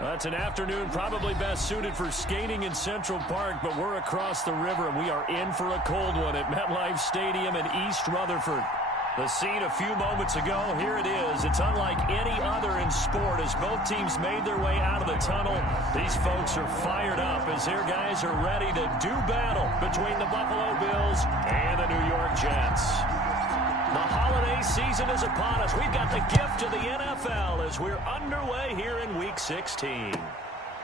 It's an afternoon probably best suited for skating in Central Park, but we're across the river, and we are in for a cold one at MetLife Stadium in East Rutherford. The scene a few moments ago, here it is. It's unlike any other in sport as both teams made their way out of the tunnel. These folks are fired up as their guys are ready to do battle between the Buffalo Bills and the New York Jets. The holiday season is upon us. We've got the gift of the NFL as we're underway here in Week 16.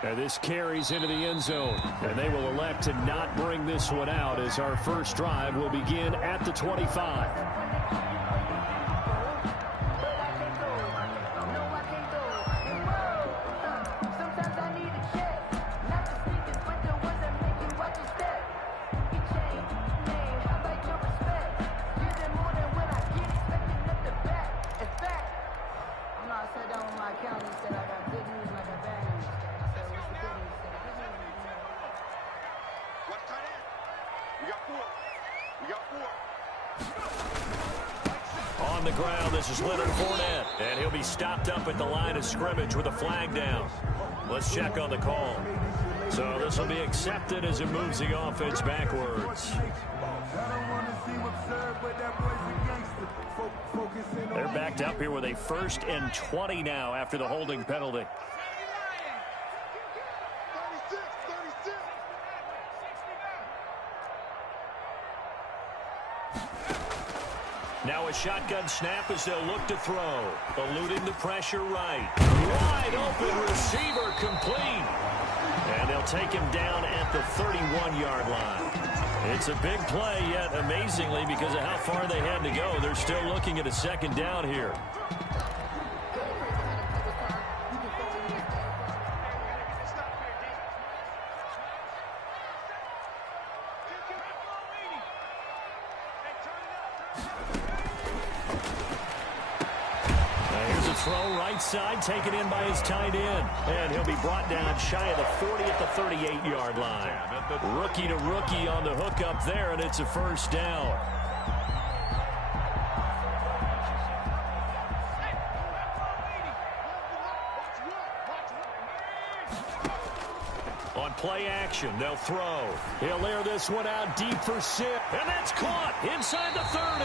And this carries into the end zone, and they will elect to not bring this one out as our first drive will begin at the 25. On the ground, this is Leonard Fournette, and he'll be stopped up at the line of scrimmage with a flag down. Let's check on the call. So this will be accepted as it moves the offense backwards. They're backed up here with a 1st and 20 now after the holding penalty. Now a shotgun snap as they'll look to throw. Eluding the pressure right. Wide open receiver complete. And they'll take him down at the 31-yard line. It's a big play, yet amazingly, because of how far they had to go, they're still looking at a 2nd down here. Throw right side, taken in by his tight end. And he'll be brought down shy of the 40 at the 38-yard line. Rookie to rookie on the hook up there, and it's a 1st down. On play action, they'll throw. He'll air this one out deep for 6. And that's caught inside the 30.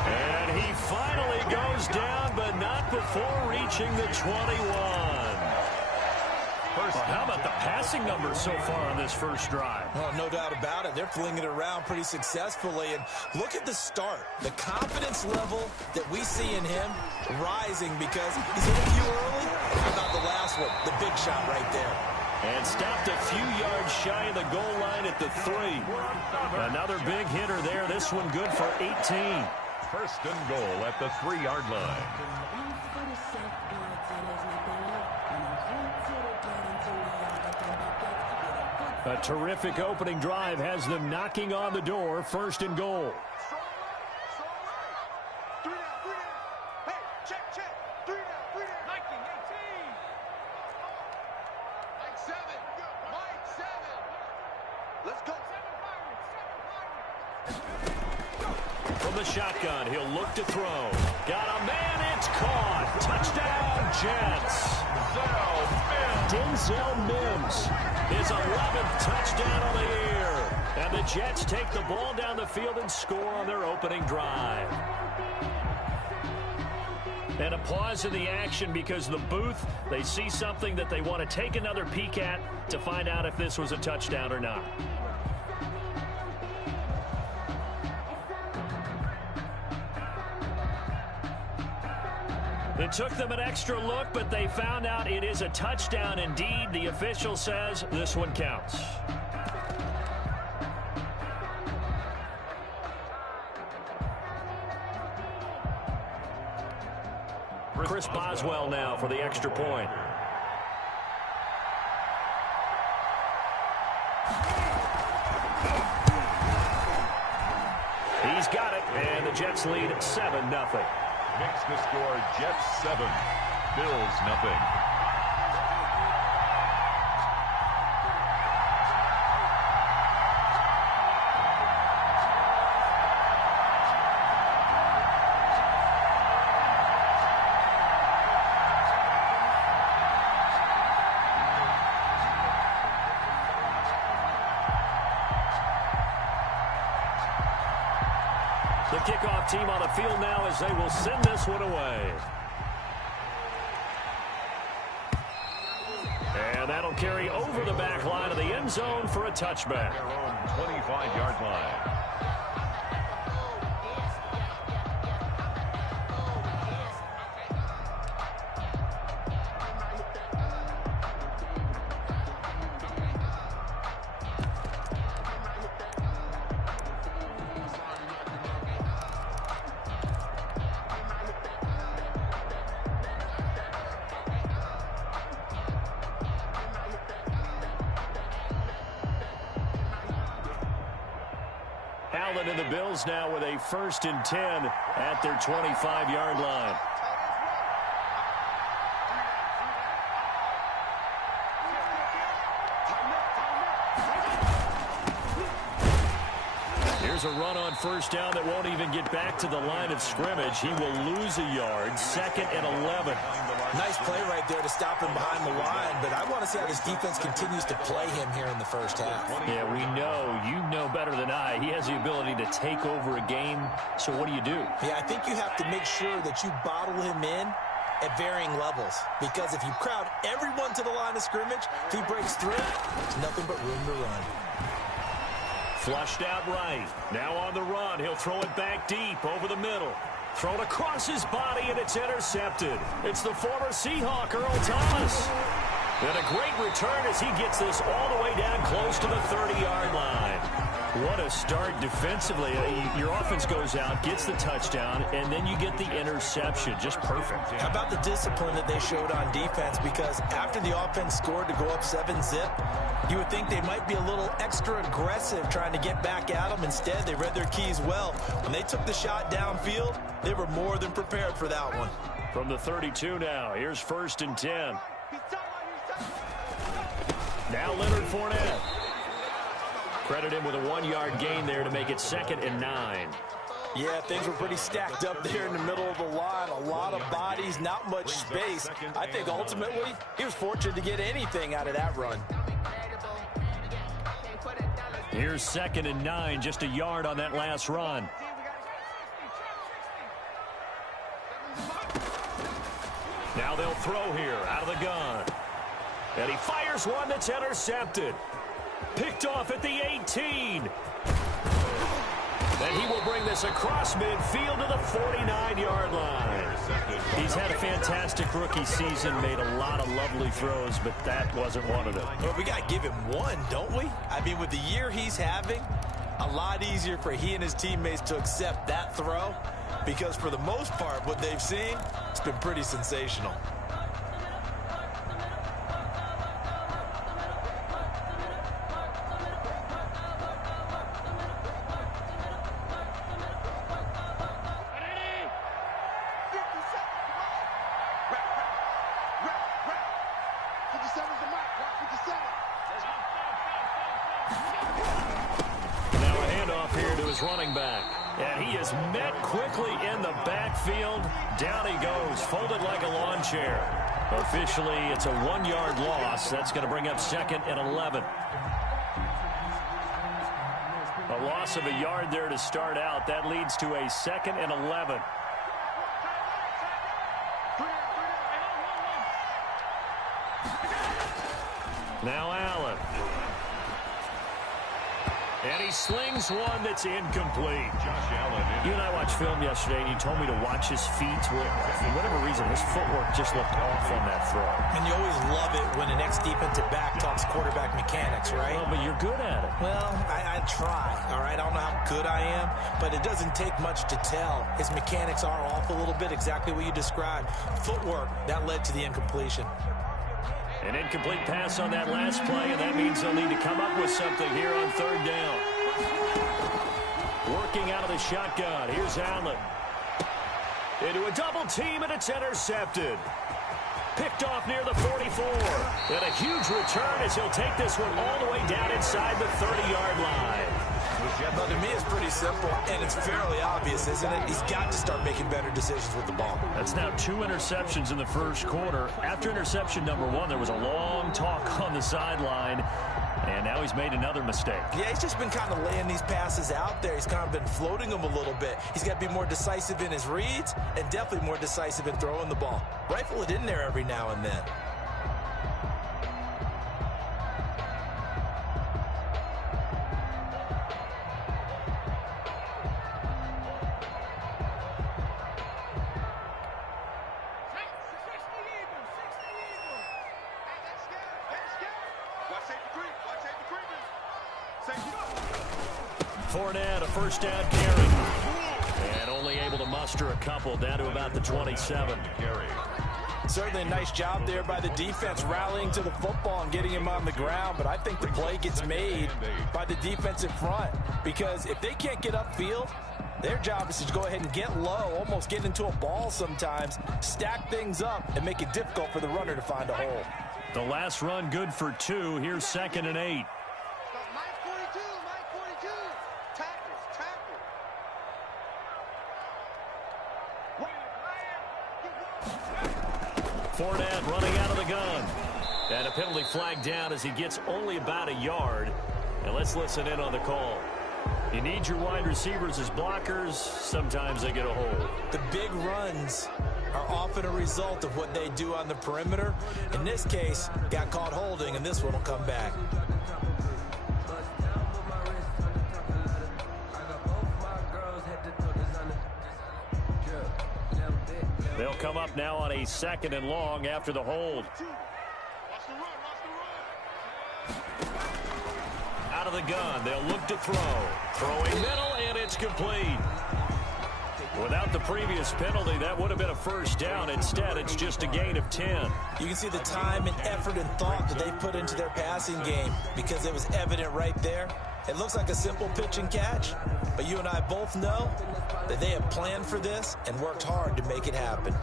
And he finally goes down, but not before reaching the 21. How about the passing numbers so far on this first drive? Oh, no doubt about it. They're flinging it around pretty successfully. And look at the start. The confidence level that we see in him rising because he's hit a few early. How about the last one? The big shot right there. And stopped a few yards shy of the goal line at the 3. Another big hitter there. This one good for 18. 1st and goal at the 3-yard line. A terrific opening drive has them knocking on the door. 1st and goal. From the shotgun, he'll look to throw. Got a man, it's caught. Touchdown, Jets. Denzel Mims, his 11th touchdown on the year. And the Jets take the ball down the field and score on their opening drive. And a pause in the action because the booth, they see something that they want to take another peek at to find out if this was a touchdown or not. It took them an extra look, but they found out it is a touchdown indeed. The official says this one counts. Chris Boswell now for the extra point. He's got it, and the Jets lead 7-0. Makes the score Jets 7, Bills nothing. kickoff team on the field now as they will send this one away. And that'll carry over the back line of the end zone for a touchback. 25-yard line. Allen and the Bills now with a 1st and 10 at their 25-yard line. Here's a run on 1st down that won't even get back to the line of scrimmage. He will lose a yard. 2nd and 11. Nice play right there to stop him behind the line, but I want to see how this defense continues to play him here in the first half. Yeah, we know. You know better than I. He has the ability to take over a game, so what do you do? Yeah, I think you have to make sure that you bottle him in at varying levels, because if you crowd everyone to the line of scrimmage, if he breaks through, there's nothing but room to run. Flushed out right. Now on the run. He'll throw it back deep over the middle. Thrown across his body, and it's intercepted. It's the former Seahawk, Earl Thomas. And a great return as he gets this all the way down close to the 30-yard line. What a start defensively. Your offense goes out, gets the touchdown, and then you get the interception. Just perfect. How about the discipline that they showed on defense? Because after the offense scored to go up 7-zip, you would think they might be a little extra aggressive trying to get back at them. Instead, they read their keys well. When they took the shot downfield, they were more than prepared for that one. From the 32 now, here's 1st and 10. Now Leonard Fournette. Credit him with a 1-yard gain there to make it 2nd and 9. Yeah, things were pretty stacked up there in the middle of the line. A lot of bodies, not much space. I think ultimately he was fortunate to get anything out of that run. Here's 2nd and 9, just a yard on that last run. Now they'll throw here out of the gun. And he fires one that's intercepted. Picked off at the 18. And he will bring this across midfield to the 49-yard line. He's had a fantastic rookie season, made a lot of lovely throws, but that wasn't one of them. Well, we got to give him one, don't we? I mean, with the year he's having, a lot easier for he and his teammates to accept that throw, because for the most part, what they've seen, it's been pretty sensational. Running back, and he is met quickly in the backfield. Down he goes, folded like a lawn chair. Officially, it's a 1-yard loss. That's going to bring up 2nd and 11. A loss of a yard there to start out. That leads to a 2nd and 11. Now Allen. And he slings one that's incomplete. Josh Allen. You and I watched film yesterday, and you told me to watch his feet. For whatever reason, his footwork just looked off on that throw. And you always love it when an ex-defensive back talks quarterback mechanics, right? Well, but you're good at it. Well, I try, all right? I don't know how good I am, but it doesn't take much to tell. His mechanics are off a little bit, exactly what you described. Footwork, that led to the incompletion. An incomplete pass on that last play, and that means they'll need to come up with something here on 3rd down. Working out of the shotgun. Here's Allen. Into a double team, and it's intercepted. Picked off near the 44. And a huge return as he'll take this one all the way down inside the 30-yard line. Well, to me, it's pretty simple, and it's fairly obvious, isn't it? He's got to start making better decisions with the ball. That's now 2 interceptions in the first quarter. After interception number 1, there was a long talk on the sideline. And now he's made another mistake. Yeah, he's just been kind of laying these passes out there. He's kind of been floating them a little bit. He's got to be more decisive in his reads and definitely more decisive in throwing the ball. Rifle it in there every now and then. Fournette, a first down carry. And only able to muster a couple down to about the 27. Certainly a nice job there by the defense rallying to the football and getting him on the ground. But I think the play gets made by the defense in front. Because if they can't get upfield, their job is to go ahead and get low, almost get into a ball sometimes, stack things up, and make it difficult for the runner to find a hole. The last run good for 2. Here's 2nd and 8. Fournette running out of the gun. And a penalty flag down as he gets only about a yard. And let's listen in on the call. You need your wide receivers as blockers. Sometimes they get a hold. The big runs are often a result of what they do on the perimeter. In this case, got caught holding, and this one will come back. They'll come up now on a 2nd and long after the hold. Out of the gun, they'll look to throw. Throwing middle, and it's complete. Without the previous penalty, that would have been a first down. Instead, it's just a gain of 10. You can see the time and effort and thought that they put into their passing game because it was evident right there. It looks like a simple pitch and catch, but you and I both know that they have planned for this and worked hard to make it happen.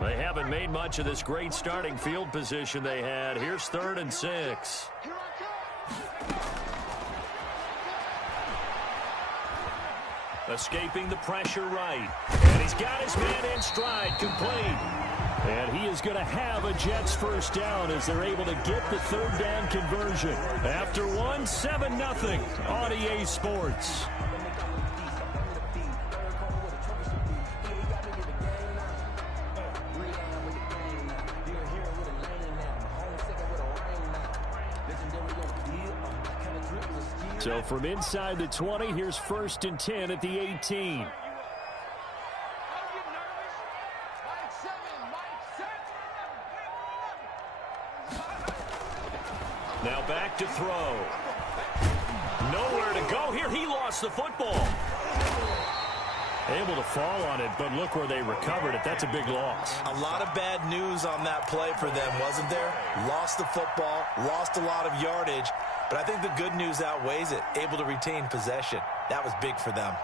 They haven't made much of this great starting field position they had. Here's 3rd and 6. Escaping the pressure right. And he's got his man in stride, complete. And he is going to have a Jets first down as they're able to get the 3rd down conversion. After 1, 7-0 on EA Sports. So from inside the 20, here's 1st and 10 at the 18. Now back to throw. Nowhere to go here. He lost the football. Able to fall on it, but look where they recovered it. That's a big loss. A lot of bad news on that play for them, wasn't there? Lost the football, lost a lot of yardage, but I think the good news outweighs it. Able to retain possession. That was big for them.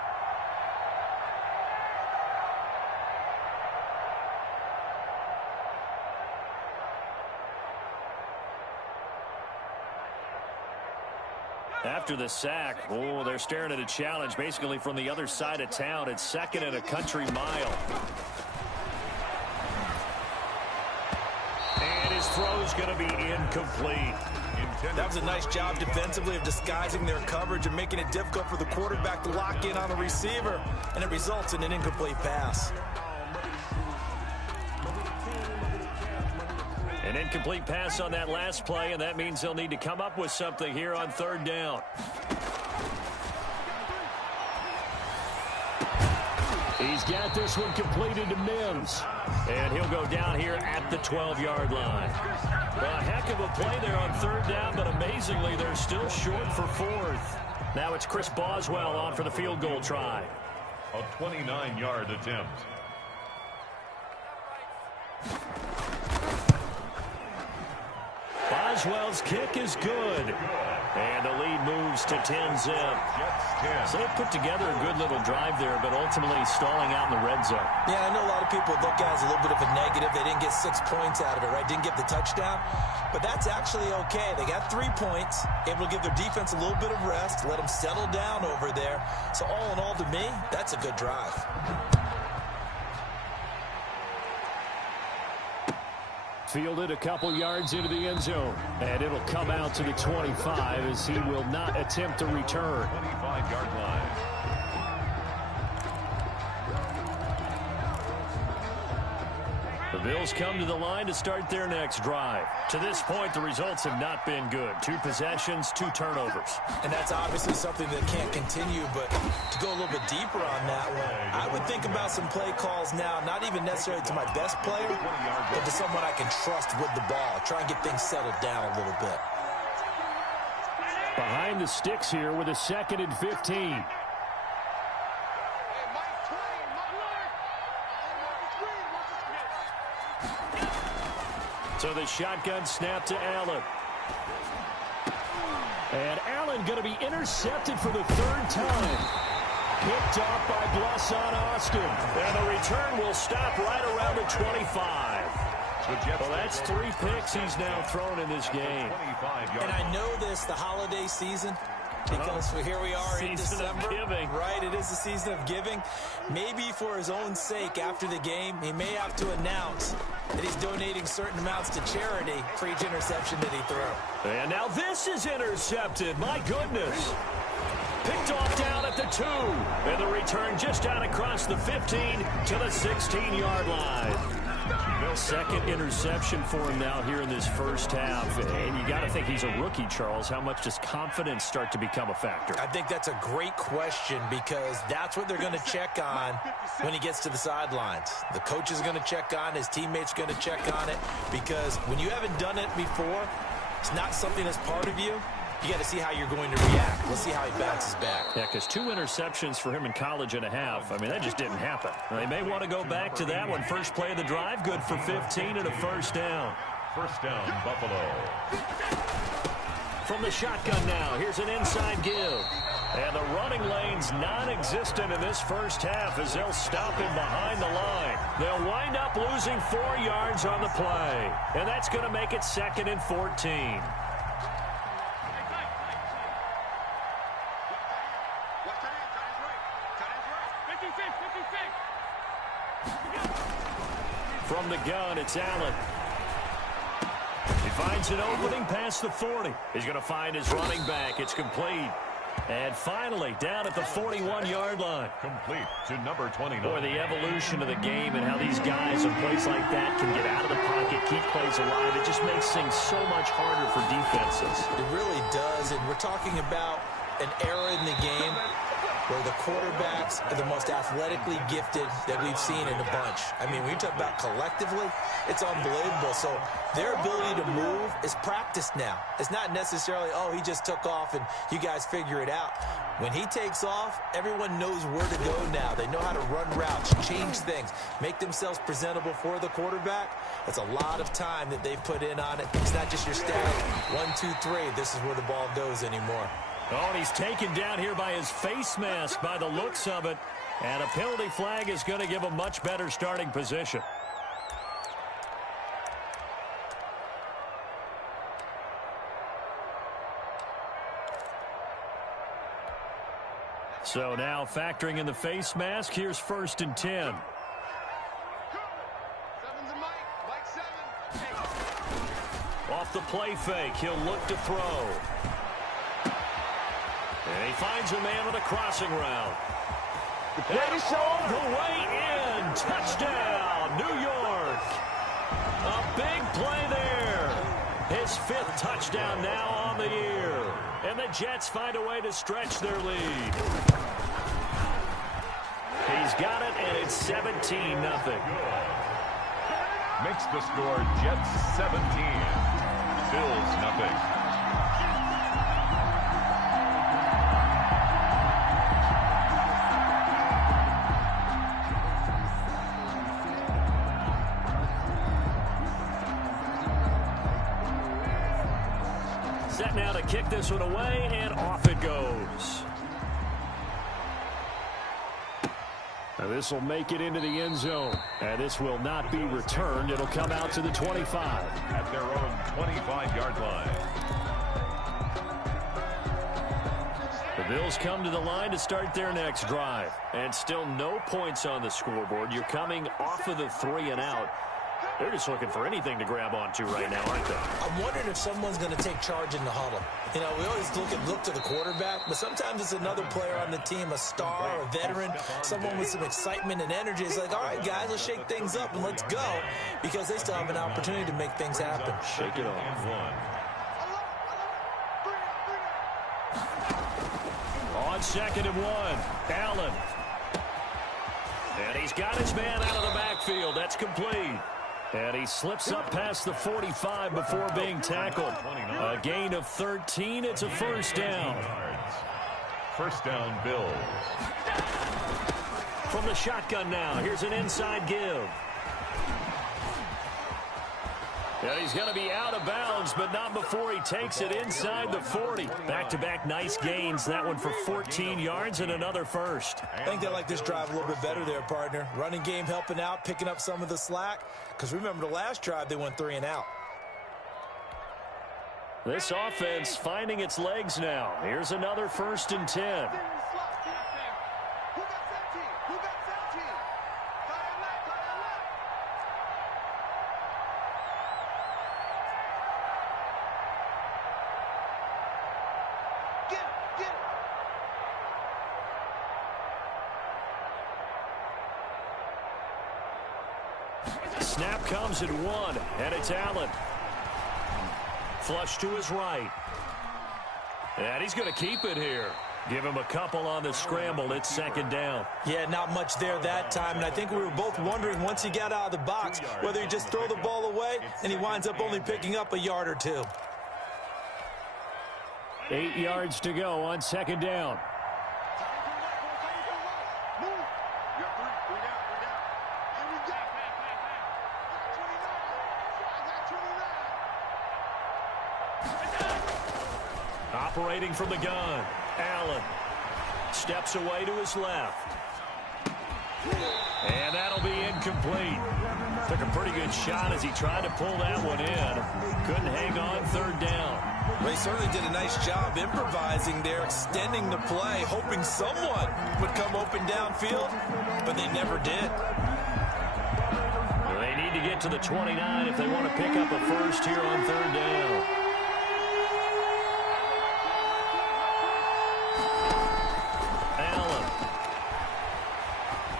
After the sack, they're staring at a challenge basically from the other side of town. It's 2nd and a country mile. And his throw's going to be incomplete. That was a nice job defensively of disguising their coverage and making it difficult for the quarterback to lock in on a receiver, and it results in an incomplete pass. An incomplete pass on that last play, and that means they'll need to come up with something here on 3rd down. He's got this one completed to Mims. And he'll go down here at the 12-yard line. A heck of a play there on 3rd down, but amazingly, they're still short for 4th. Now it's Chris Boswell on for the field goal try. A 29-yard attempt. Boswell's kick is good. And the lead moves to 10-zip. So they put together a good little drive there, but ultimately stalling out in the red zone. Yeah, I know a lot of people look at it as a little bit of a negative. They didn't get 6 points out of it, right? Didn't get the touchdown. But that's actually okay. They got 3 points, able to give their defense a little bit of rest, let them settle down over there. So all in all, to me, that's a good drive. Fielded a couple yards into the end zone. And it'll come out to the 25 as he will not attempt to return. 25-yard line. The Bills come to the line to start their next drive. To this point, the results have not been good. 2 possessions, 2 turnovers. And that's obviously something that can't continue, but to go a little bit deeper on that one, I would think about some play calls now, not even necessarily to my best player, but to someone I can trust with the ball. Try and get things settled down a little bit. Behind the sticks here with a 2nd and 15. So the shotgun snap to Allen. And Allen going to be intercepted for the 3rd time. Picked off by Blesson Austin. And the return will stop right around the 25. Well, that's 3 picks he's now thrown in this game. And I know this, the holiday season, because here we are in December. Right, it is the season of giving. Maybe for his own sake after the game, he may have to announce that he's donating certain amounts to charity for each interception that he threw. And now this is intercepted. My goodness. Picked off down at the 2. And the return just out across the 15 to the 16-yard line. 2nd interception for him now here in this first half. And you got to think he's a rookie, Charles. How much does confidence start to become a factor? I think that's a great question because that's what they're going to check on when he gets to the sidelines. The coach is going to check on, his teammates are going to check on it, because when you haven't done it before, it's not something that's part of you. You got to see how you're going to react. We'll see how he bounces back. Yeah, because 2 interceptions for him in college and a half. I mean, that just didn't happen. They may want to go back to that one. First play of the drive, good for 15 and a first down. First down, Buffalo. From the shotgun now, here's an inside give. And the running lane's non-existent in this first half as they'll stop him behind the line. They'll wind up losing 4 yards on the play. And that's going to make it 2nd and 14. From the gun, it's Allen. He finds an opening past the 40. He's going to find his running back. It's complete. And finally, down at the 41-yard line. Complete to number 29. Boy, the evolution of the game and how these guys in plays like that can get out of the pocket, keep plays alive. It just makes things so much harder for defenses. It really does, and we're talking about an era in the game where the quarterbacks are the most athletically gifted that we've seen in a bunch. I mean, when you talk about collectively, it's unbelievable. So their ability to move is practiced now. It's not necessarily, oh, he just took off and you guys figure it out. When he takes off, everyone knows where to go now. They know how to run routes, change things, make themselves presentable for the quarterback. That's a lot of time that they've put in on it. It's not just your static 1, 2, 3. This is where the ball goes anymore. Oh, and he's taken down here by his face mask by the looks of it. And a penalty flag is going to give a much better starting position. So now factoring in the face mask, here's 1st and 10. Off the play fake, he'll look to throw. And he finds a man with a crossing route. And all the way in. Touchdown, New York. A big play there. His 5th touchdown now on the year. And the Jets find a way to stretch their lead. He's got it, and it's 17-0. Makes the score Jets 17. Bills nothing. Set now to kick this one away, and off it goes. Now this will make it into the end zone. And this will not be returned. It'll come out to the 25. At their own 25-yard line. The Bills come to the line to start their next drive. And still no points on the scoreboard. You're coming off of the 3 and out. They're just looking for anything to grab onto right now, aren't they? I'm wondering if someone's going to take charge in the huddle. You know, we always look to the quarterback, but sometimes it's another player on the team, a star, a veteran, someone with some excitement and energy. It's like, all right, guys, let's shake things up and let's go, because they still have an opportunity to make things happen. Shake it off. On 2nd and 1, Allen. And he's got his man out of the backfield. That's complete. And he slips up past the 45 before being tackled. A gain of 13. It's a first down. First down, Bills. From the shotgun now, here's an inside give. And he's going to be out of bounds, but not before he takes it inside the 40. Back-to-back nice gains. That one for 14 yards and another first. I think they like this drive a little bit better there, partner. Running game helping out, picking up some of the slack. Because remember, the last drive, they went 3 and out. This offense finding its legs now. Here's another 1st and 10. Snap comes at 1, and it's Allen. Flush to his right. And he's going to keep it here. Give him a couple on the scramble. It's 2nd down. Yeah, not much there that time. And I think we were both wondering once he got out of the box whether he just throw the ball away and he winds up only picking up a yard or 2. 8 yards to go on 2nd down. Operating from the gun, Allen steps away to his left. And that'll be incomplete. Took a pretty good shot as he tried to pull that one in. Couldn't hang on 3rd down. Well, he certainly did a nice job improvising there, extending the play, hoping someone would come open downfield, but they never did. They need to get to the 29 if they want to pick up a first here on 3rd down.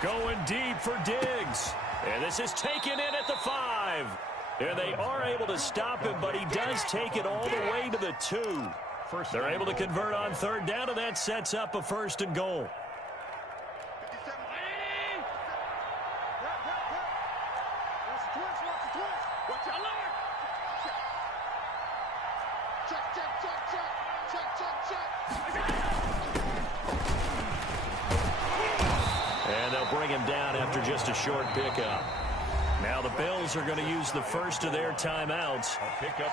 Going deep for Diggs. And this is taken in at the 5. And they are able to stop him, but he does take it all the way to the 2. They're able to convert on 3rd down, and that sets up a 1st and goal. Bring him down after just a short pickup. Now the Bills are going to use the first of their timeouts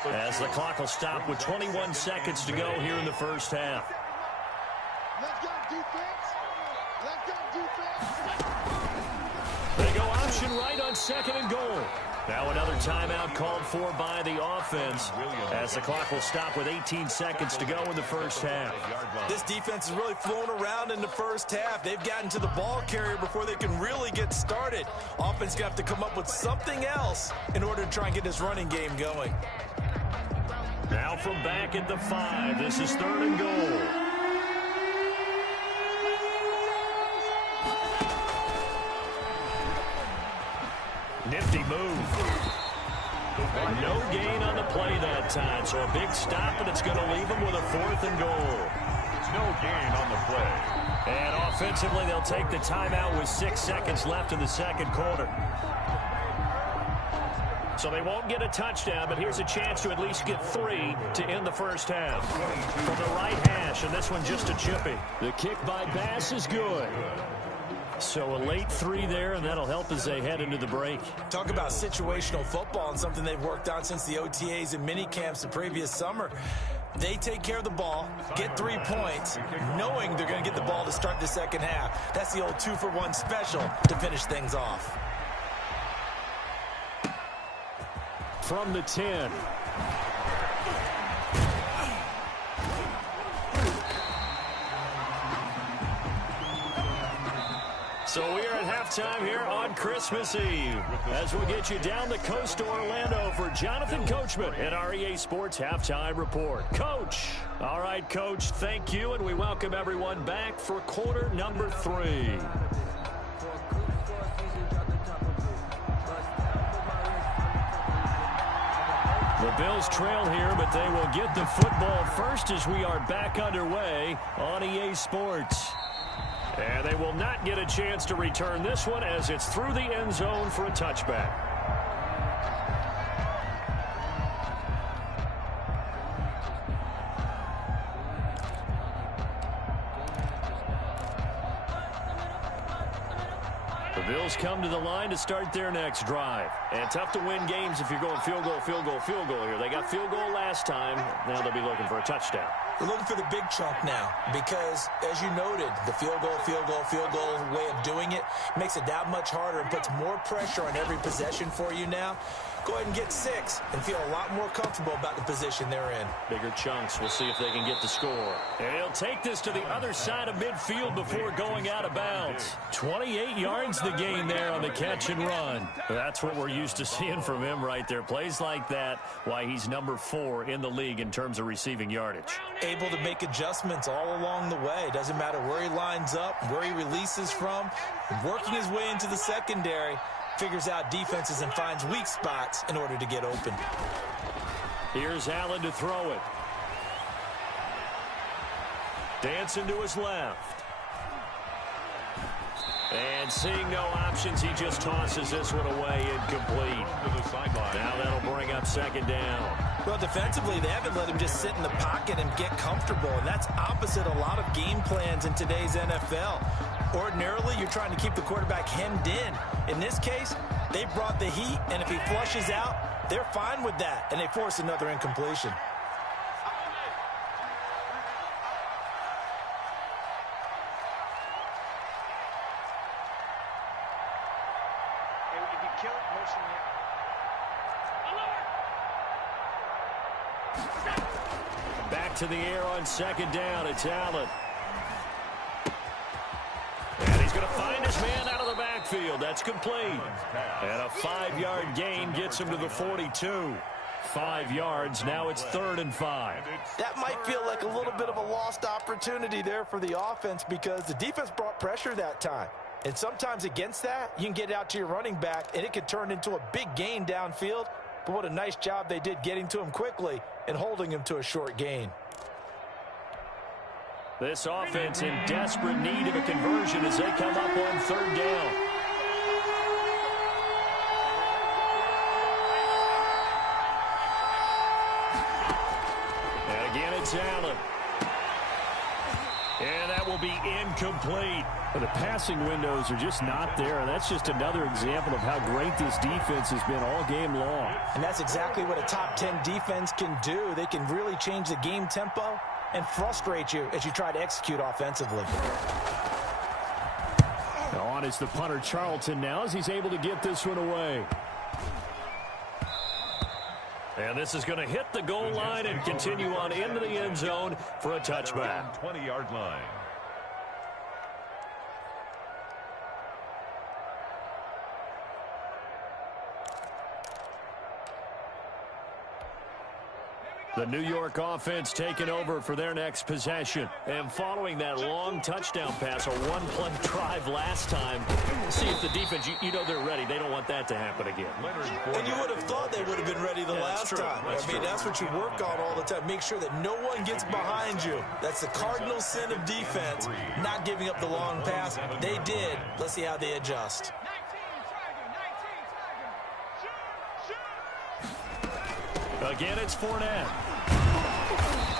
as the clock will stop with 21 seconds to go here in the first half. They go option right on 2nd and goal. Now another timeout called for by the offense as the clock will stop with 18 seconds to go in the first half. This defense is really flown around in the first half. They've gotten to the ball carrier before they can really get started. Offense going to have to come up with something else in order to try and get this running game going. Now from back at the 5, this is 3rd and goal. Nifty move. No gain on the play that time, so a big stop, and it's going to leave them with a 4th and goal. No gain on the play. And offensively, they'll take the timeout with 6 seconds left in the 2nd quarter. So they won't get a touchdown, but here's a chance to at least get 3 to end the first half. From the right hash, and this one just a chippy. The kick by Bass is good. So a late 3 there, and that'll help as they head into the break. Talk about situational football and something they've worked on since the OTAs and mini camps the previous summer. They take care of the ball, get 3 points, knowing they're going to get the ball to start the second half. That's the old 2-for-1 special to finish things off. From the 10. So we are at halftime here on Christmas Eve as we'll get you down the coast to Orlando for Jonathan Coachman at our EA Sports Halftime Report. Coach. All right, Coach, thank you, and we welcome everyone back for quarter number 3. The Bills trail here, but they will get the football first as we are back underway on EA Sports. And they will not get a chance to return this one as it's through the end zone for a touchback. The Bills come to the line to start their next drive. And tough to win games if you're going field goal, field goal, field goal here. They got field goal last time. Now they'll be looking for a touchdown. They're looking for the big chunk now because, as you noted, the field goal way of doing it makes it that much harder and puts more pressure on every possession for you now. Go ahead and get 6 and feel a lot more comfortable about the position they're in. Bigger chunks. We'll see if they can get the score. And he'll take this to the other side of midfield before going out of bounds. 28 yards the gain there on the catch and run. That's what we're used to seeing from him right there. Plays like that, why he's number 4 in the league in terms of receiving yardage. Able to make adjustments all along the way. Doesn't matter where he lines up, where he releases from. Working his way into the secondary. Figures out defenses and finds weak spots in order to get open. Here's Allen to throw it. Dancing to his left. And seeing no options, he just tosses this one away incomplete. Now that'll bring up second down. Well, defensively, they haven't let him just sit in the pocket and get comfortable, and that's opposite a lot of game plans in today's NFL. Ordinarily, you're trying to keep the quarterback hemmed in. In this case, they brought the heat, and if he flushes out, they're fine with that, and they force another incompletion. Back to the air on second down. It's Allen. And he's going to find his man out of the backfield. That's complete. And a 5-yard gain gets him to the 42. 5 yards. Now it's 3rd and 5. That might feel like a little bit of a lost opportunity there for the offense because the defense brought pressure that time. And sometimes against that, you can get it out to your running back, and it could turn into a big gain downfield. But what a nice job they did getting to him quickly and holding him to a short gain. This offense in desperate need of a conversion as they come up on 3rd down. And again, it's Allen. And that will be incomplete. The passing windows are just not there. And that's just another example of how great this defense has been all game long. And that's exactly what a top 10 defense can do. They can really change the game tempo and frustrate you as you try to execute offensively. On is the punter Charlton now as he's able to get this one away. And this is going to hit the goal line and continue on into the end zone for a touchback. 20-yard line. The New York offense taking over for their next possession. And following that long touchdown pass, a one-play drive last time, see if the defense, you know they're ready. They don't want that to happen again. And you would have thought they would have been ready the last time. That's what you work on all the time. Make sure that no one gets behind you. That's the cardinal sin of defense, not giving up the long pass. They did. Let's see how they adjust. Again, it's Fournette.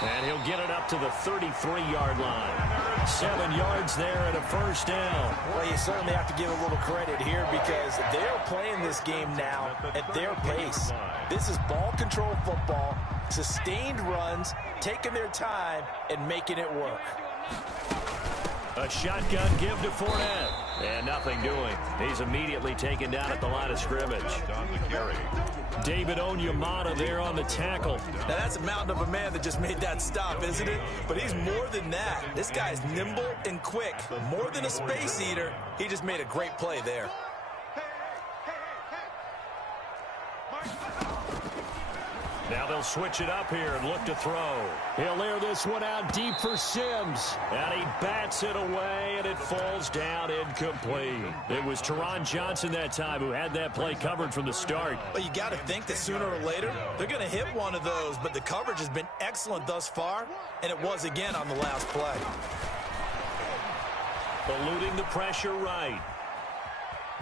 And he'll get it up to the 33-yard line. 7 yards there and a first down. Well, you certainly have to give a little credit here because they're playing this game now at their pace. This is ball control football, sustained runs, taking their time and making it work. A shotgun give to Fournette. And nothing doing. He's immediately taken down at the line of scrimmage. On the carry. David Onyemata there on the tackle. Now that's a mountain of a man that just made that stop, isn't it? But he's more than that. This guy's nimble and quick. More than a space eater. He just made a great play there. Now they'll switch it up here and look to throw. He'll air this one out deep for Sims. And he bats it away, and it falls down incomplete. It was Teron Johnson that time who had that play covered from the start. But you got to think that sooner or later, they're going to hit one of those. But the coverage has been excellent thus far, and it was again on the last play. Eluding the pressure right.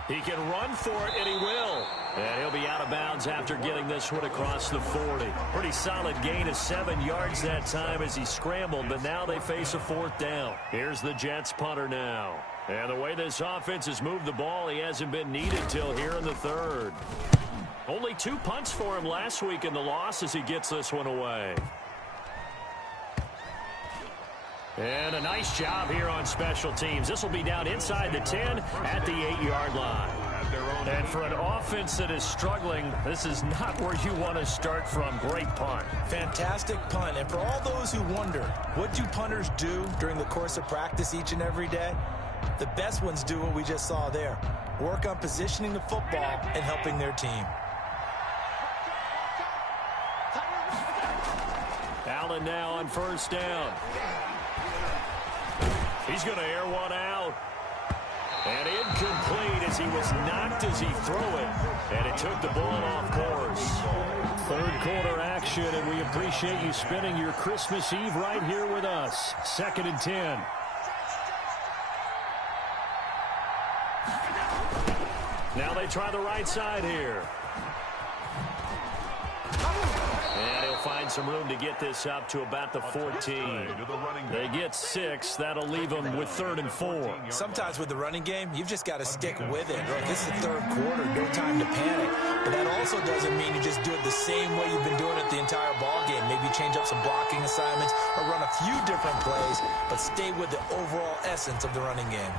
He can run for it, and he will. And he'll be out of bounds after getting this one across the 40. Pretty solid gain of 7 yards that time as he scrambled, but now they face a 4th down. Here's the Jets punter now. And the way this offense has moved the ball, he hasn't been needed till here in the 3rd. Only 2 punts for him last week in the loss as he gets this one away. And a nice job here on special teams. This will be down inside the 10 at the 8-yard line. And for an offense that is struggling, this is not where you want to start from. Great punt. Fantastic punt. And for all those who wonder, what do punters do during the course of practice each and every day? The best ones do what we just saw there. Work on positioning the football and helping their team. Allen now on 1st down. He's going to air one out. And incomplete as he was knocked as he threw it. And it took the bullet off course. 3rd quarter action, and we appreciate you spending your Christmas Eve right here with us. 2nd and 10. Now they try the right side here. And he'll find some room to get this up to about the 14. They get 6. That'll leave them with 3rd and 4. Sometimes with the running game, you've just got to stick with it. Look, this is the 3rd quarter, no time to panic. But that also doesn't mean you just do it the same way you've been doing it the entire ball game. Maybe change up some blocking assignments or run a few different plays, but stay with the overall essence of the running game.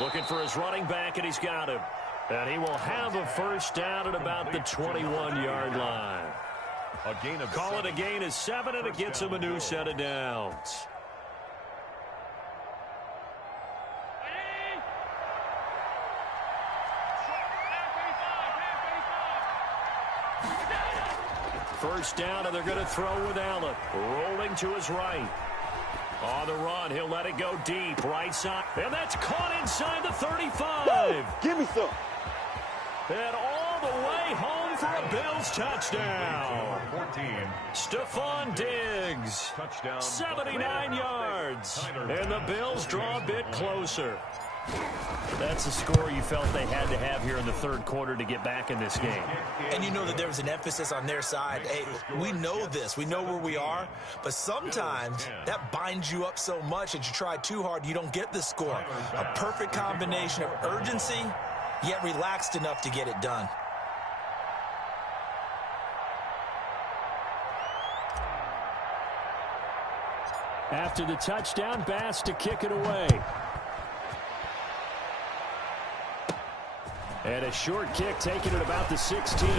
Looking for his running back, and he's got him. And he will have a 1st down at about the 21-yard line. Call it a gain of 7, and it gets him a new set of downs. First down, and they're going to throw with Allen. Rolling to his right. On the run, he'll let it go deep. Right side. And that's caught inside the 35. Woo! Give me some. And all the way home for a Bills touchdown. 14. Stephon Diggs. Touchdown. 79 yards. And the Bills draw a bit closer. That's a score you felt they had to have here in the 3rd quarter to get back in this game. And you know that there was an emphasis on their side. Hey, we know this. We know where we are. But sometimes that binds you up so much that you try too hard, you don't get the score. A perfect combination of urgency, yet relaxed enough to get it done. After the touchdown, Bass to kick it away. And a short kick taken at about the 16. The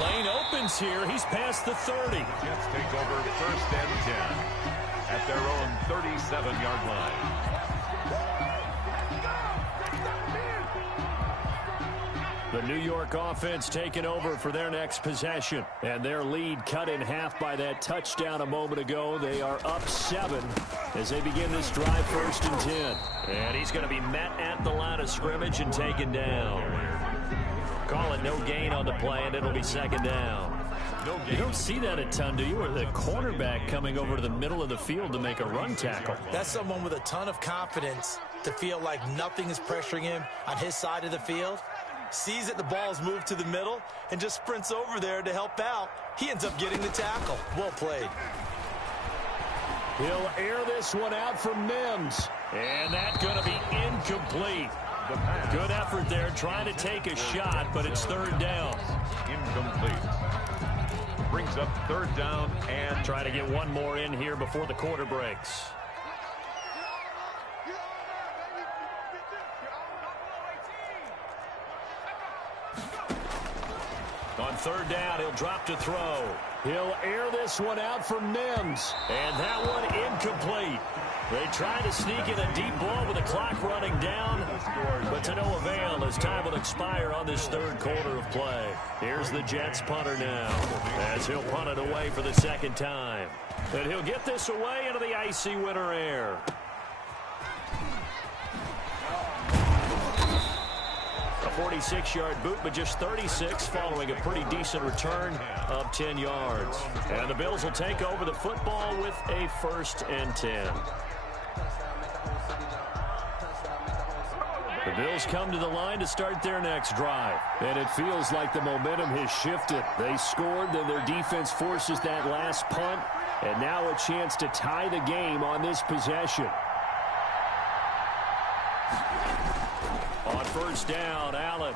lane opens here. He's past the 30. Jets take over 1st and 10 at their own 37-yard line. The New York offense taking over for their next possession. And their lead cut in half by that touchdown a moment ago. They are up 7 as they begin this drive 1st and 10. And he's going to be met at the line of scrimmage and taken down. Call it no gain on the play, and it'll be 2nd down. You don't see that a ton, do you? Or the cornerback coming over to the middle of the field to make a run tackle. That's someone with a ton of confidence to feel like nothing is pressuring him on his side of the field. Sees that the ball's moved to the middle and just sprints over there to help out. He ends up getting the tackle. Well played. He'll air this one out for Mims. And that's going to be incomplete. Good effort there trying to take a shot, but it's 3rd down. Incomplete. Brings up 3rd down and try to get one more in here before the quarter breaks. On third down, he'll drop to throw. He'll air this one out for Mims. And that one incomplete. They try to sneak in a deep ball with the clock running down, but to no avail as time will expire on this third quarter of play. Here's the Jets punter now as he'll punt it away for the second time. And he'll get this away into the icy winter air. A 46-yard boot, but just 36 following a pretty decent return of 10 yards. And the Bills will take over the football with a 1st and 10. The Bills come to the line to start their next drive. And it feels like the momentum has shifted. They scored, then their defense forces that last punt. And now a chance to tie the game on this possession. On first down, Allen.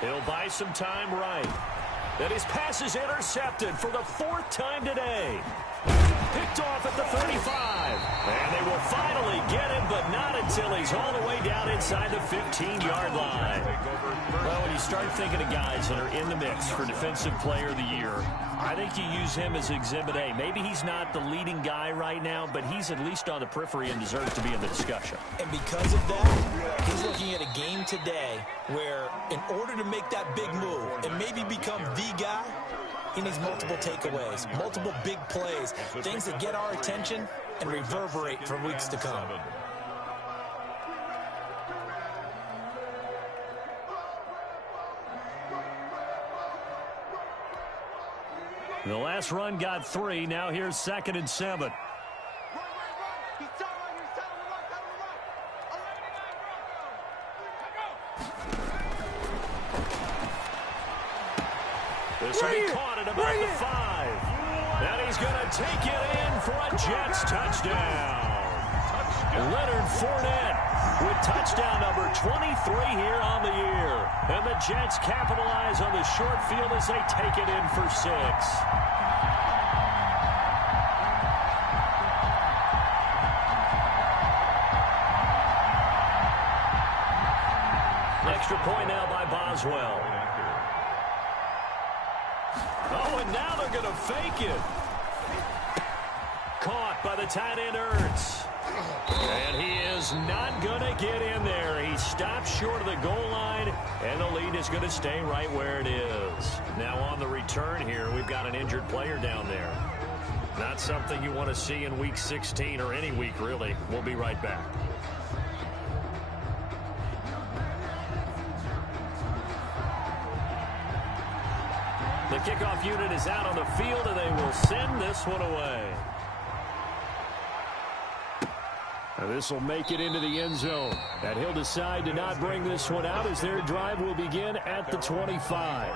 He'll buy some time right. Then his pass is intercepted for the 4th time today. Picked off at the 35. And they will finally get him, but not until he's all the way down inside the 15-yard line. Well, when you start thinking of guys that are in the mix for Defensive Player of the Year, I think you use him as Exhibit A. Maybe he's not the leading guy right now, but he's at least on the periphery and deserves to be in the discussion. And because of that, he's looking at a game today where in order to make that big move and maybe become the guy, he needs multiple takeaways, multiple big plays, things that get our attention and reverberate for weeks to come. The last run got 3. Now here's 2nd and 7. This will be caught at about the 5. And he's going to take it in for a Jets touchdown. Leonard Fournette with touchdown number 23 here on the year. And the Jets capitalize on the short field as they take it in for 6. Extra point now by Boswell. Oh, and now they're going to fake it. Caught by the tight end, Ertz. And he is not going to get in there. He stops short of the goal line, and the lead is going to stay right where it is. Now on the return here, we've got an injured player down there. Not something you want to see in Week 16 or any week, really. We'll be right back. The kickoff unit is out on the field, and they will send this one away. Now this will make it into the end zone. And he'll decide to not bring this one out as their drive will begin at the 25.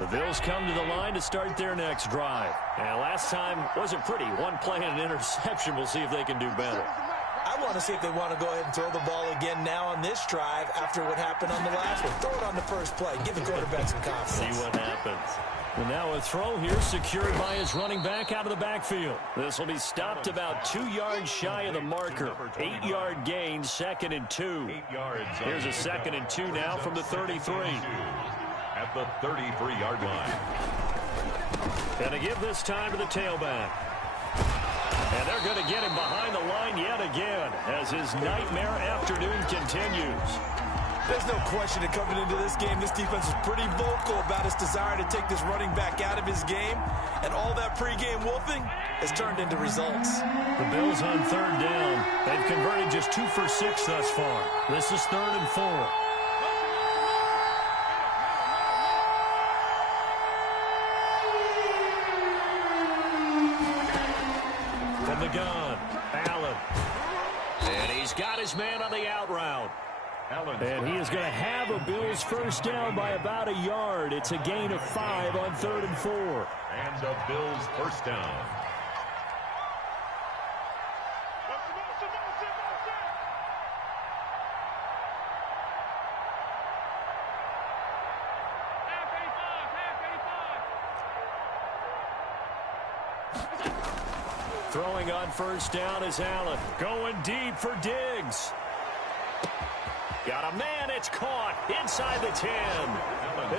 The Bills come to the line to start their next drive. And last time wasn't pretty. One play and an interception. We'll see if they can do better. I want to see if they want to go ahead and throw the ball again now on this drive after what happened on the last one. Throw it on the first play. Give the quarterback some confidence. See what happens. And now a throw here secured by his running back out of the backfield. This will be stopped about 2 yards shy of the marker. 8-yard gain, 2nd and 2. Here's a 2nd and 2 now from the 33. At the 33-yard line. And to give this time to the tailback. And they're going to get him behind the line yet again as his nightmare afternoon continues. There's no question that coming into this game, this defense is pretty vocal about its desire to take this running back out of his game. And all that pregame wolfing has turned into results. The Bills on third down. They've converted just 2 for 6 thus far. This is 3rd and 4. From the gun, Allen. And he's got his man on the out route. And he is going to have a Bills first down by about a yard. It's a gain of 5 on 3rd and 4. And a Bills first down. Throwing on first down is Allen. Going deep for Diggs. Got a man. It's caught inside the 10.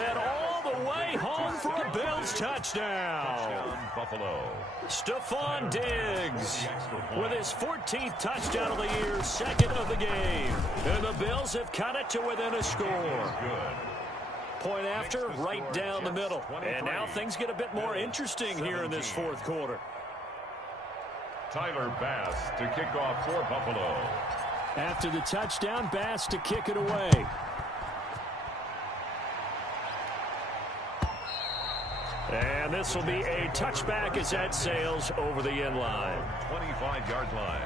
And all the way home for a Bills touchdown. Buffalo. Stephon Diggs with his 14th touchdown of the year, second of the game. And the Bills have cut it to within a score. Point after, right down the middle. And now things get a bit more interesting here in this fourth quarter. Tyler Bass to kick off for Buffalo. After the touchdown, Bass to kick it away. And this will be a touchback as that sails over the end line. 25-yard line.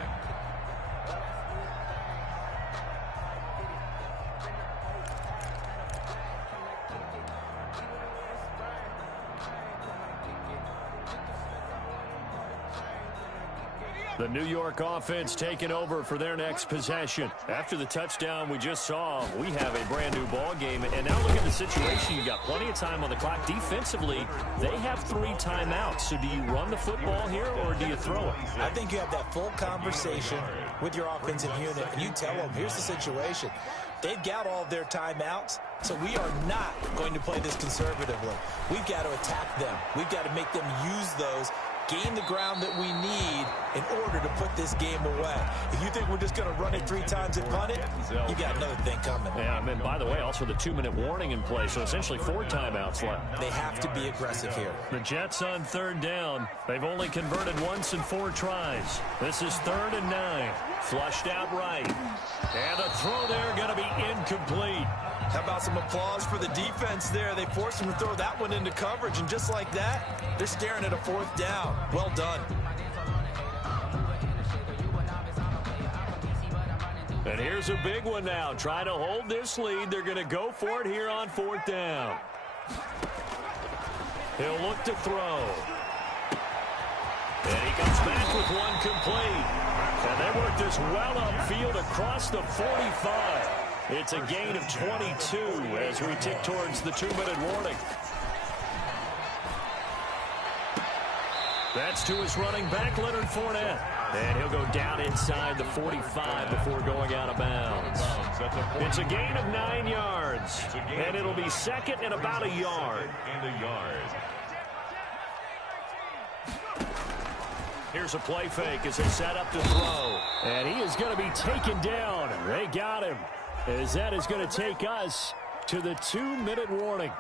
The New York offense taking over for their next possession. After the touchdown we just saw, we have a brand new ball game. And now look at the situation. You got plenty of time on the clock. Defensively, they have 3 timeouts. So do you run the football here or do you throw it? I think you have that full conversation with your offensive unit, and you tell them, here's the situation. They've got all of their timeouts, so we are not going to play this conservatively. We've got to attack them. We've got to make them use those, gain the ground that we need in order to put this game away. If you think we're just going to run it 3 times and punt it, you got another thing coming. Yeah, and by the way, also the 2-minute warning in play, so essentially 4 timeouts left. They have to be aggressive here. The Jets on third down. They've only converted once in 4 tries. This is 3rd and 9. Flushed out right. And the throw there going to be incomplete. How about some applause for the defense there? They forced him to throw that one into coverage, and just like that, they're staring at a 4th down. Well done. And here's a big one now. Try to hold this lead. They're going to go for it here on 4th down. He'll look to throw. And he comes back with one complete. And they work this well upfield across the 45. It's a gain of 22 as we tick towards the 2-minute warning. That's to his running back, Leonard Fournette. And he'll go down inside the 45 before going out of bounds. It's a gain of 9 yards. And it'll be second and about a yard. Here's a play fake as they set up to throw. And he is going to be taken down. They got him. As that is going to take us to the 2-minute warning.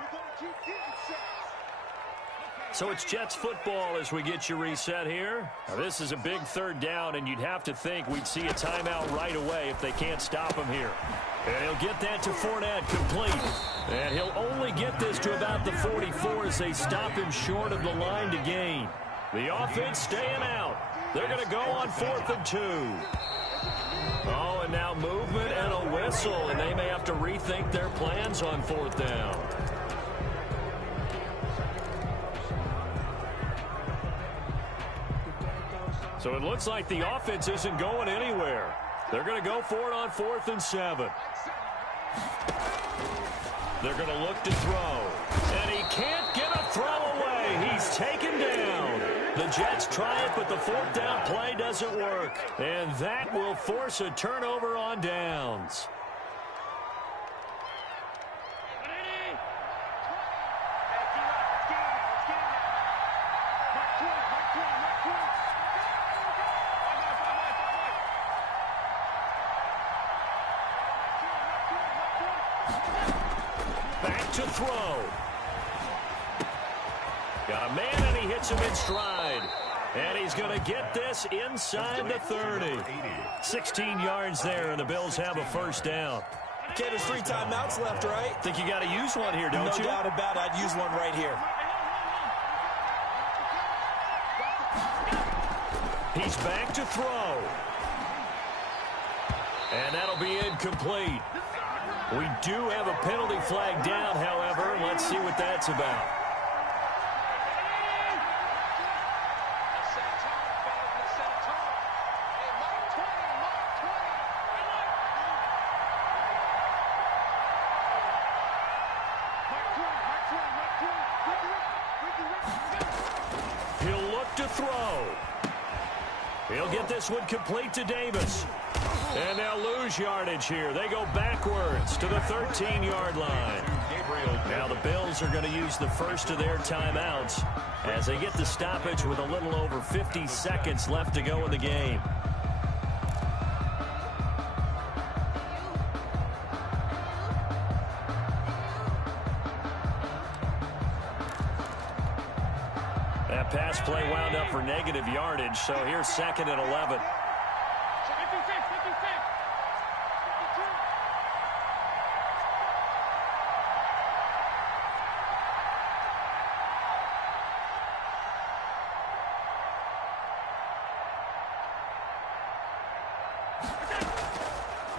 So it's Jets football as we get you reset here. Now this is a big 3rd down, and you'd have to think we'd see a timeout right away if they can't stop him here. And he'll get that to Fournette complete. And he'll only get this to about the 44 as they stop him short of the line to gain. The offense staying out. They're going to go on 4th and 2. Oh, and now movement and a whistle, and they may have to rethink their plans on 4th down. So it looks like the offense isn't going anywhere. They're going to go for it on 4th and 7. They're going to look to throw. And he can't get a throw away. He's taken down. The Jets try it, but the 4th down play doesn't work. And that will force a turnover on downs. Back to throw. Got a man, and he hits him in stride. And he's going to get this inside the 30. 16 yards there, and the Bills have a 1st down. Okay, there's 3 timeouts left, right? Think you got to use one here, don't you? No doubt about it. I'd use one right here. He's back to throw. And that'll be incomplete. We do have a penalty flag down, however. Let's see what that's about. He'll look to throw. He'll get this one complete to Davis. And they'll lose yardage here. They go backwards to the 13-yard line. Now the Bills are going to use the first of their timeouts as they get the stoppage with a little over 50 seconds left to go in the game. That pass play wound up for negative yardage, so here's 2nd and 11.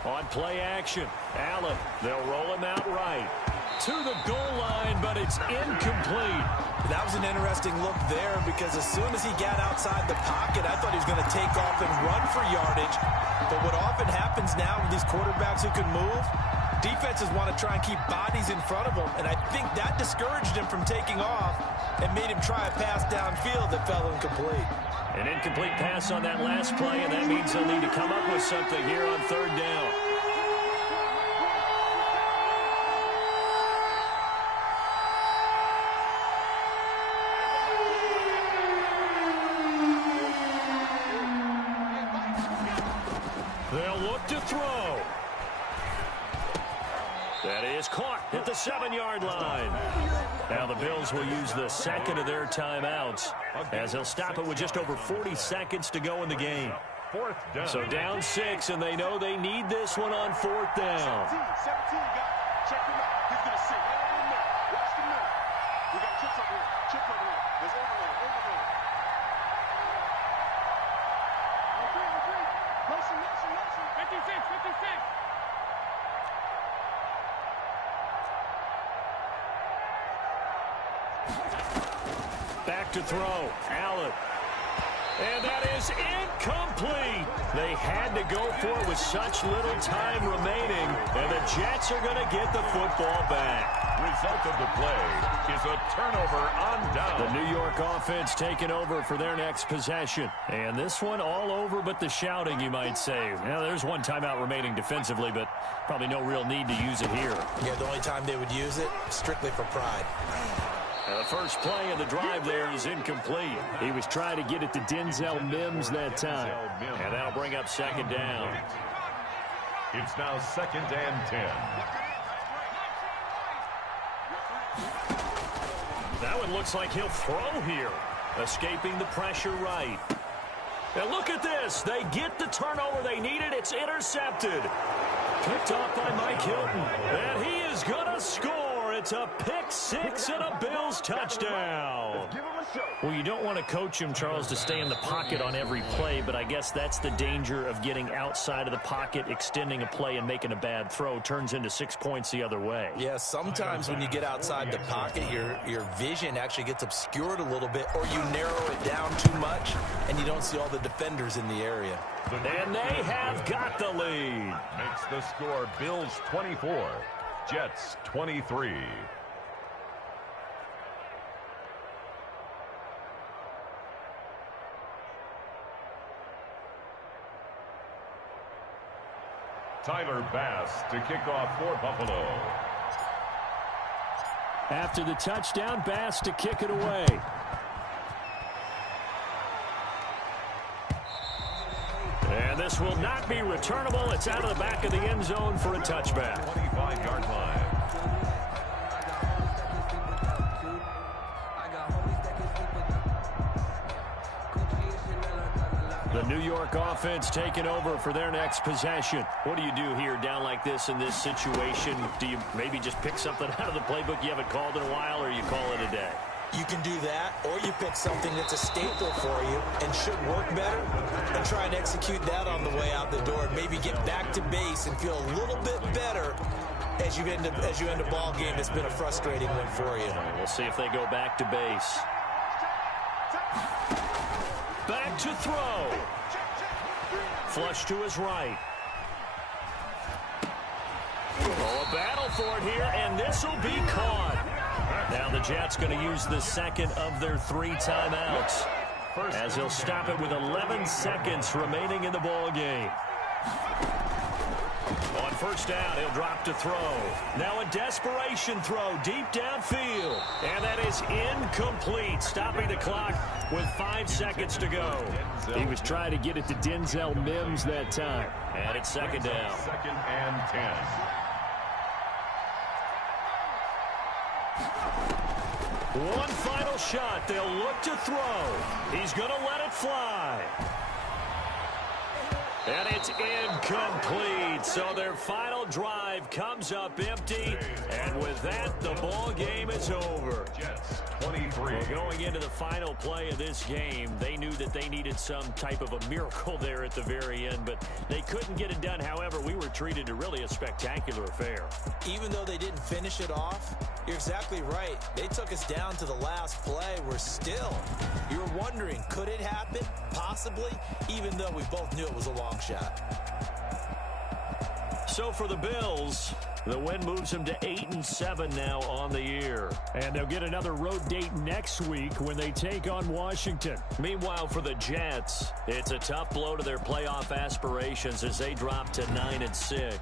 On play action, Allen, they'll roll him out right to the goal line, but it's incomplete. That was an interesting look there because as soon as he got outside the pocket, I thought he was going to take off and run for yardage. But what often happens now with these quarterbacks who can move, defenses want to try and keep bodies in front of them, and I think that discouraged him from taking off and made him try a pass downfield that fell incomplete. An incomplete pass on that last play, and that means they'll need to come up with something here on 3rd down. They'll look to throw. That is caught at the 7-yard line. Now the Bills will use the 2nd of their timeouts as they'll stop it with just over 40 seconds to go in the game. 4th down. So down 6, and they know they need this one on 4th down. 17, check him out. He's going to sit right over the middle. Watch the middle. We got chips over here. Chip over here. There's overload. Motion. 56. Back to throw. Allen. And that is incomplete. They had to go for it with such little time remaining, and the Jets are going to get the football back. Result of the play is a turnover on down. The New York offense taking over for their next possession. And this one all over but the shouting, you might say. Now, there's one timeout remaining defensively, but probably no real need to use it here. Yeah, the only time they would use it, strictly for pride. The first play of the drive there is incomplete. He was trying to get it to Denzel Mims that time. And that'll bring up 2nd down. It's now 2nd and 10. That one looks like he'll throw here. Escaping the pressure right. And look at this. They get the turnover they needed. It's intercepted. Picked off by Mike Hilton. And he is going to score. It's a pick-6 and a Bills touchdown. Well, you don't want to coach him, Charles, to stay in the pocket on every play, but I guess that's the danger of getting outside of the pocket, extending a play, and making a bad throw. Turns into 6 points the other way. Yeah, sometimes when you get outside the pocket, your vision actually gets obscured a little bit, or you narrow it down too much, and you don't see all the defenders in the area. And they have got the lead. Makes the score Bills 24, Jets 23. Tyler Bass to kick off for Buffalo. After the touchdown, Bass to kick it away. And this will not be returnable. It's out of the back of the end zone for a touchback. 25-yard line. The New York offense taking over for their next possession. What do you do here down like this in this situation? Do you maybe just pick something out of the playbook you haven't called in a while, or you call it a day? You can do that, or you pick something that's a staple for you and should work better and try and execute that on the way out the door and maybe get back to base and feel a little bit better as you end a ball game that's been a frustrating one for you. We'll see if they go back to base. Back to throw. Flush to his right. Oh, a battle for it here, and this will be caught. Now the Jets going to use the second of their 3 timeouts. as he'll stop it with 11 seconds remaining in the ball game. On first down, he'll drop to throw. Now a desperation throw deep downfield. And that is incomplete, stopping the clock with 5 seconds to go. He was trying to get it to Denzel Mims that time. And it's second down. Second and 10. One final shot. They'll look to throw. He's going to let it fly. And it's incomplete. So their final drive comes up empty. And with that, the ball game is over. Jets 23. Well, going into the final play of this game, they knew that they needed some type of a miracle there at the very end, but they couldn't get it done. However, we were treated to really a spectacular affair. Even though they didn't finish it off, you're exactly right. They took us down to the last play. You're wondering, could it happen? Possibly, even though we both knew it was a long shot. So for the Bills, the win moves them to 8-7 now on the year. And they'll get another road date next week when they take on Washington. Meanwhile, for the Jets, it's a tough blow to their playoff aspirations as they drop to 9-6.